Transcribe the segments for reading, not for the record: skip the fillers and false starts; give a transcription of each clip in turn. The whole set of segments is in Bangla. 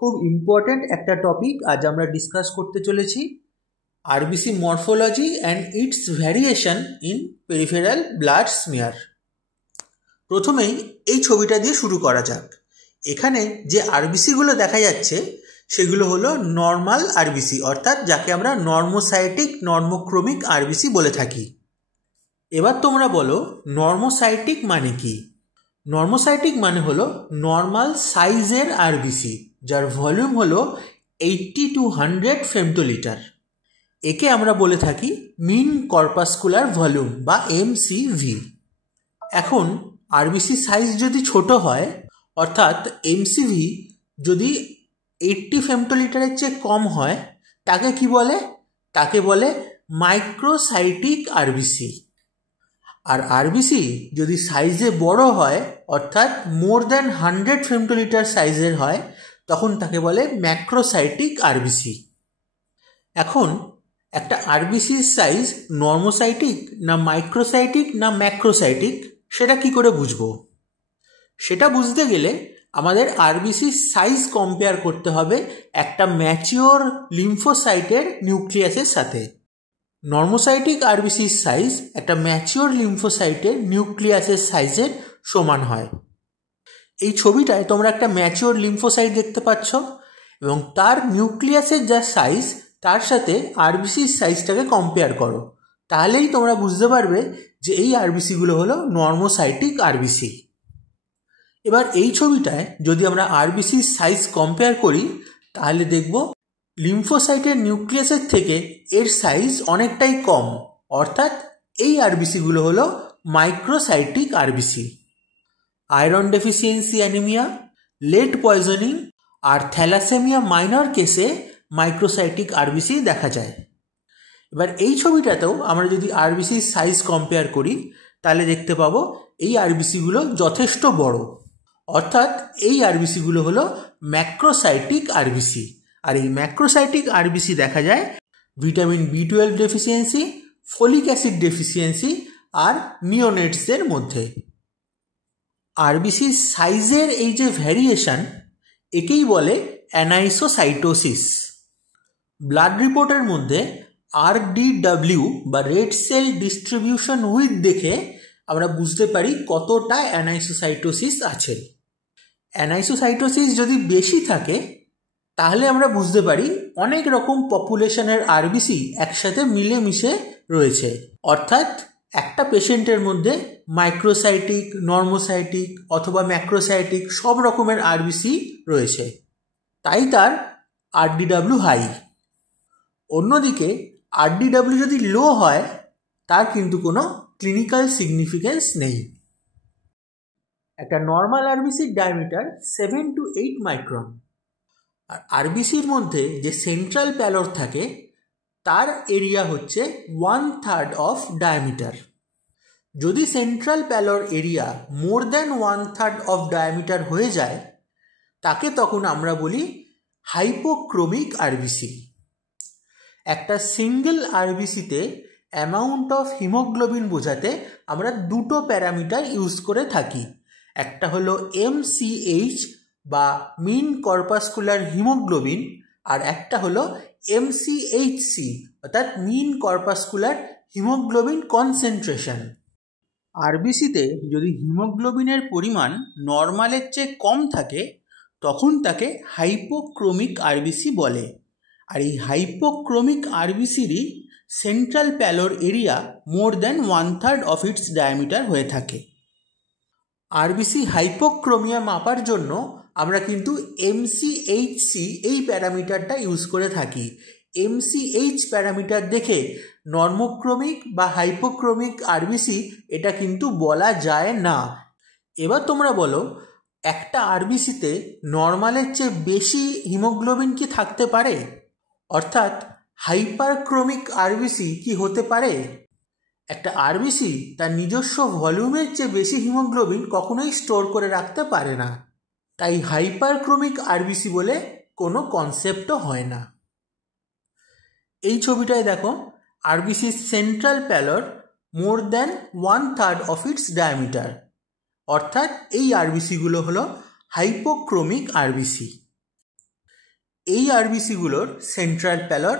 খুব ইম্পর্ট্যান্ট একটা টপিক আজ আমরা ডিসকাস করতে চলেছি, RBC morphology and it's variation in peripheral blood smear. প্রথমেই এই ছবিটা দিয়ে শুরু করা যাক। এখানে যে আরবিসিগুলো দেখা যাচ্ছে সেগুলো হলো নর্মাল আরবিসি, অর্থাৎ যাকে আমরা নর্মোসাইটিক নর্মোক্রমিক আরবিসি বলে থাকি। এবার তোমরা বলো নর্মোসাইটিক মানে কি? নর্মোসাইটিক মানে হলো নর্মাল সাইজের আরবিসি, যার ভলিউম হলো 80 to 100 ফেমটোলিটার। একে আমরা বলে থাকি মিন কর্পাসকুলার ভলিউম বা এমসিভি। এখন আরবিসি সাইজ যদি ছোট হয়, অর্থাৎ এমসিভি যদি 80 ফেমটোলিটারের চেয়ে কম হয়, তাকে কি বলে? তাকে বলে মাইক্রোসাইটিক আরবিসি। আর আরবিসি যদি সাইজে বড় হয়, অর্থাৎ মোর দ্যান 100 ফেমটোলিটার সাইজের হয়, তখন তাকে বলে ম্যাক্রোসাইটিক আরবিসি। এখন একটা আরবিসির সাইজ নর্মোসাইটিক না মাইক্রোসাইটিক না ম্যাক্রোসাইটিক, সেটা কি করে বুঝবো? সেটা বুঝতে গেলে আমাদের আরবিসির সাইজ কম্পেয়ার করতে হবে একটা ম্যাচিওর লিম্ফোসাইটের নিউক্লিয়াসের সাথে। নর্মোসাইটিক আরবিসির সাইজ একটা ম্যাচিওর লিম্ফোসাইটের নিউক্লিয়াসের সাইজের সমান হয়। এই ছবিটায় তোমরা একটা ম্যাচিওর লিম্ফোসাইট দেখতে পাচ্ছ এবং তার নিউক্লিয়াসের যা সাইজ তার সাথে আরবিসির সাইজটাকে কম্পেয়ার করো, তাহলেই তোমরা বুঝতে পারবে যে এই আরবিসিগুলো হলো নর্মোসাইটিক আরবিসি। এবার এই ছবিটায় যদি আমরা আরবিসির সাইজ কম্পেয়ার করি, তাহলে দেখব লিম্ফোসাইটের নিউক্লিয়াসের থেকে এর সাইজ অনেকটাই কম, অর্থাৎ এই আরবিসিগুলো হলো microcytic RBC. Iron deficiency anaemia, lead poisoning আর থ্যালাসেমিয়া মাইনর কেসে মাইক্রোসাইটিক আরবিসি দেখা যায়। এবার এই ছবিটাতেও আমরা যদি আরবিসির সাইজ কম্পেয়ার করি, তাহলে দেখতে পাবো এই আরবিসিগুলো যথেষ্ট বড়, অর্থাৎ এই আরবিসিগুলো হলো ম্যাক্রোসাইটিক আরবিসি। আর এই ম্যাক্রোসাইটিক আরবিসি দেখা যায় vitamin B12 deficiency, folic acid deficiency আর নিওনেটসদের মধ্যে। আরবিসির সাইজের এই যে ভ্যারিয়েশন, একেই বলে অ্যানাইসোসাইটোসিস। ব্লাড রিপোর্টের মধ্যে RDW বা রেড সেল ডিস্ট্রিবিউশন উইথ দেখে আমরা বুঝতে পারি কতটা অ্যানাইসোসাইটোসিস আছে। অ্যানাইসোসাইটোসিস যদি বেশি থাকে, তাহলে আমরা বুঝতে পারি অনেক রকম পপুলেশনের আরবিসি একসাথে মিলেমিশে রয়েছে, অর্থাৎ একটা পেশেন্টের মধ্যে মাইক্রোসাইটিক, নর্মোসাইটিক অথবা ম্যাক্রোসাইটিক সব রকমের আরবিসি রয়েছে, তাই তার RDW হাই। অন্যদিকে RDW যদি লো হয়, তার কিন্তু কোনো ক্লিনিক্যাল সিগনিফিকেন্স নেই। একটা নর্মাল আরবিসির ডায়ামিটার 7 to 8 মাইক্রন। আর আরবিসির মধ্যে যে সেন্ট্রাল প্যালর থাকে তার এরিয়া হচ্ছে 1/3 অফ ডায়ামিটার। যদি central pallor area more than 1/3 of diameter হয়ে যায়, তাকে তখন আমরা বলি হাইপোক্রোমিক আরবিসি। একটা সিঙ্গেল আরবিসিতে অ্যামাউন্ট অফ হিমোগ্লোবিন বোঝাতে আমরা দুটো প্যারামিটার ইউজ করে থাকি। একটা হলো MCH বা মিন কর্পাসকুলার হিমোগ্লোবিন, আর একটা হলো MCHC অর্থাৎ মিন কর্পাসকুলার হিমোগ্লোবিন কনসেন্ট্রেশন। আরবিসিতে যদি হিমোগ্লোবিনের পরিমাণ নর্মালের চেয়ে কম থাকে, তখন তাকে হাইপোক্রোমিক আরবিসি বলে। আর এই হাইপোক্রোমিক আরবিসিরই central pallor area more than 1/3 of its diameter হয়ে থাকে। আরবিসি হাইপোক্রোমিয়া মাপার জন্য আমরা কিন্তু MCHC এই প্যারামিটারটা ইউজ করে থাকি। MCH প্যারামিটার দেখে নর্মোক্রোমিক বা হাইপোক্রোমিক আরবিসি এটা কিন্তু বলা যায় না। এবার তোমরা বলো, একটা আরবিসিতে নর্মালের চেয়ে বেশি হিমোগ্লোবিন কি থাকতে পারে? অর্থাৎ হাইপারক্রোমিক আরবিসি কি হতে পারে? একটা আরবিসি তার নিজস্ব ভলিউমের চেয়ে বেশি হিমোগ্লোবিন কখনোই স্টোর করে রাখতে পারে না, তাই হাইপারক্রোমিক আরবিসি বলে কোনো কনসেপ্টও হয় না। এই ছবিটায় দেখো আরবিসির central pallor more than 1/3 of its diameter, অর্থাৎ এই আরবিসিগুলো হলো হাইপোক্রোমিক আরবিসি। এই আরবিসিগুলোর central pallor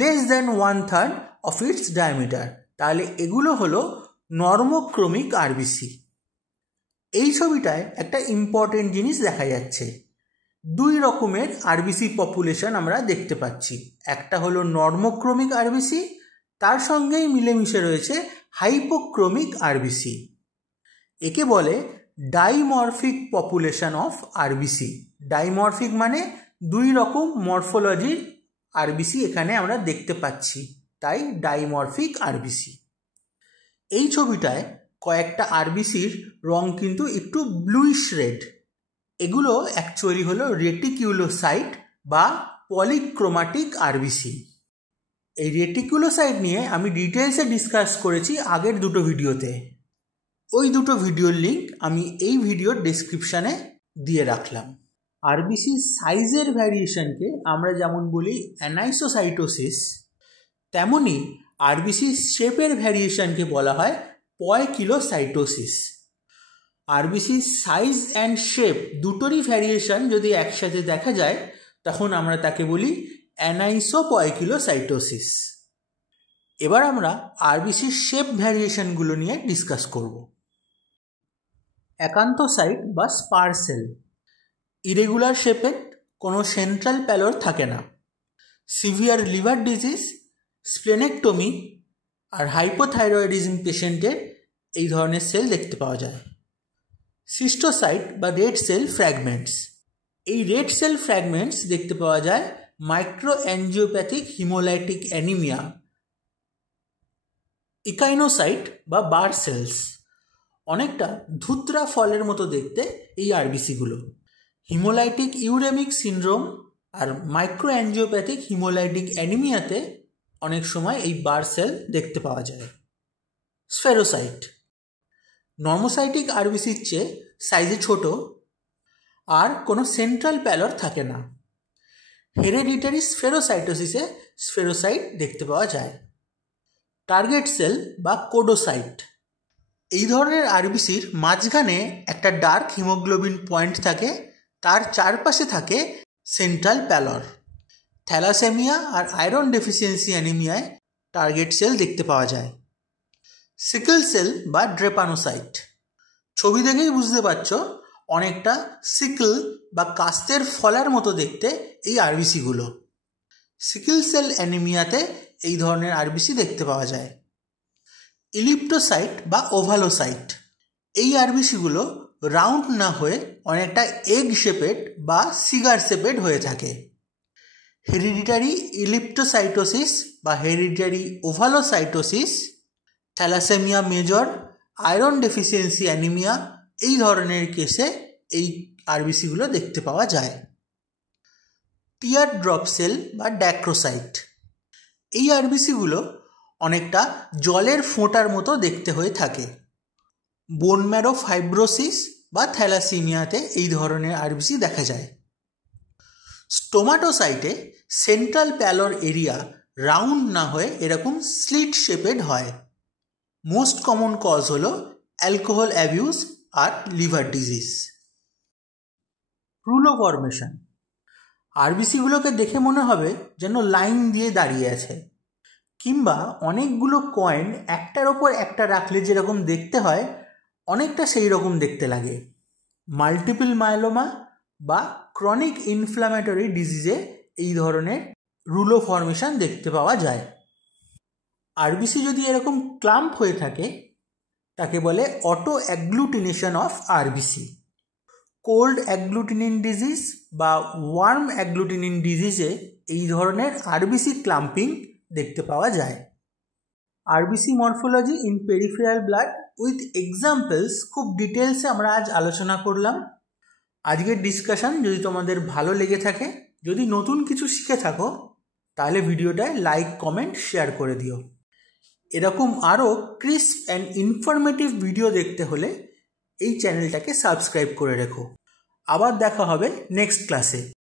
less than 1/3 of its diameter, তাহলে এগুলো হলো নর্মোক্রমিক আরবিসি। এই ছবিটায় একটা ইম্পর্টেন্ট জিনিস দেখা যাচ্ছে, দুই রকমের আরবিসি পপুলেশন আমরা দেখতে পাচ্ছি। একটা হলো নর্মোক্রমিক আরবিসি, তার সঙ্গেই মিলেমিশে রয়েছে হাইপোক্রমিক আরবিসি। একে বলে dimorphic population of RBC. Dimorphic মানে দুই রকম মরফোলজির আরবিসি এখানে আমরা দেখতে পাচ্ছি, তাই ডাইমরফিক আরবিসি। এই ছবিটায় কয়েকটা আরবিসির রং কিন্তু একটু ব্লুইশ রেড। এগুলো অ্যাকচুয়ালি হলো রেটিকিউলোসাইট বা পলিক্রোমাটিক আরবিসি। এই রেটিকুলোসাইট নিয়ে আমি ডিটেলসে ডিসকাস করেছি আগের দুটো ভিডিওতে। ওই দুটো ভিডিওর লিঙ্ক আমি এই ভিডিওর ডেসক্রিপশানে দিয়ে রাখলাম। আরবিসির সাইজের ভ্যারিয়েশনকে আমরা যেমন বলি অ্যানাইসোসাইটোসিস, তেমনি আরবিসির শেপের ভ্যারিয়েশনকে বলা হয় পয়কিলোসাইটোসিস। আরবিসির সাইজ অ্যান্ড শেপ দুটোরই ভ্যারিয়েশন যদি একসাথে দেখা যায় তখন আমরা তাকে বলি অ্যানাইসোপয়কিলোসাইটোসিস। এবার আমরা আরবিসির শেপ ভ্যারিয়েশনগুলো নিয়ে ডিসকাস করব। একান্তোসাইট বা স্পার সেল ইরেগুলার শেপের, কোনো সেন্ট্রাল প্যালর থাকে না। সিভিয়ার লিভার ডিজিজ, স্প্লেনেকটমি আর হাইপোথাইরয়েডিজম পেশেন্টের এই ধরনের সেল দেখতে পাওয়া যায়। সিস্টোসাইট বা রেড সেল ফ্র্যাগমেন্টস, এই রেড সেল ফ্র্যাগমেন্টস দেখতে পাওয়া যায় মাইক্রোঅ্যাঞ্জিওপ্যাথিক হিমোলাইটিক অ্যানিমিয়া। ইকাইনোসাইট বা বার সেলস, অনেকটা ধুতরা ফলের মতো দেখতে এই আরবিসিগুলো। হিমোলাইটিক ইউরেমিক সিনড্রোম আর মাইক্রোঅ্যাঞ্জিওপ্যাথিক হিমোলাইটিক অ্যানিমিয়াতে অনেক সময় এই বার সেল দেখতে পাওয়া যায়। স্ফেরোসাইট নর্মোসাইটিক আরবিসির চেয়ে সাইজে ছোট আর কোনো সেন্ট্রাল প্যালর থাকে না। হেরেডিটারি স্ফেরোসাইটোসিসে স্ফেরোসাইট দেখতে পাওয়া যায়। টার্গেট সেল বা কোডোসাইট, এই ধরনের আরবিসির মাঝখানে একটা ডার্ক হিমোগ্লোবিন পয়েন্ট থাকে, তার চারপাশে থাকে সেন্ট্রাল প্যালর। থ্যালাসেমিয়া আর আয়রন ডেফিসিয়েন্সি অ্যানিমিয়ায় টার্গেট সেল দেখতে পাওয়া যায়। সিকেল সেল বা ড্রেপানোসাইট, ছবি দেখেই বুঝতে পারছো অনেকটা সিকেল বা কাস্তের ফলার মতো দেখতে এই আরবিসিগুলো। সিকেল সেল অ্যানিমিয়াতে এই ধরনের আরবিসি দেখতে পাওয়া যায়। ইলিপ্টোসাইট বা ওভালোসাইট, এই আরবিসিগুলো রাউন্ড না হয়ে অনেকটা এগ শেপেড বা সিগার শেপেড হয়ে থাকে। হেরিডিটারি ইলিপ্টোসাইটোসিস বা hereditary ovalocytosis, thalassaemia major, iron deficiency anaemia, এই ধরনের কেসে এই আরবিসিগুলো দেখতে পাওয়া যায়। টিয়ার ড্রপ সেল বা ড্যাক্রোসাইট, এই আরবিসিগুলো অনেকটা জলের ফোঁটার মতো দেখতে হয়ে থাকে। বোন ম্যারো ফাইব্রোসিস বা থ্যালাসেমিয়াতে এই ধরনের আরবিসি দেখা যায়। স্টোমাটোসাইটে সেন্ট্রাল প্যালর এরিয়া রাউন্ড না হয়ে এরকম স্লিট শেপেড হয়। মোস্ট কমন কজ হলো অ্যালকোহল অ্যাবিউজ আর লিভার ডিজিজ। রুলো ফরমেশন, আরবিসিগুলোকে দেখে মনে হবে যেন লাইন দিয়ে দাঁড়িয়ে আছে, কিংবা অনেকগুলো কয়েন একটার ওপর একটা রাখলে যেরকম দেখতে হয় অনেকটা সেই রকম দেখতে লাগে। মাল্টিপল মায়োলোমা বা ক্রনিক ইনফ্ল্যামেটরি ডিজিজে এই ধরনের রুলো ফরমেশন দেখতে পাওয়া যায়। আরবিসি যদি এরকম ক্লাম্প হয়ে থাকে তাকে বলে auto agglutination of RBC. Cold agglutinin disease বা ওয়ার্ম অ্যাগ্লুটিনিন ডিজিজে এই ধরনের আরবিসি ক্লাম্পিং দেখতে পাওয়া যায়। RBC morphology in peripheral blood with examples খুব ডিটেলসে আমরা আজ আলোচনা করলাম। আজকের ডিসকাশন যদি তোমাদের ভালো লেগে থাকে, যদি নতুন কিছু শিখে থাকো, তাহলে ভিডিওটায় লাইক, কমেন্ট, শেয়ার করে দিও। এরকম আরও ক্রিস্প অ্যান্ড ইনফরমেটিভ ভিডিও দেখতে হলে এই চ্যানেলটাকে সাবস্ক্রাইব করে রেখো। আবার দেখা হবে নেক্সট ক্লাসে।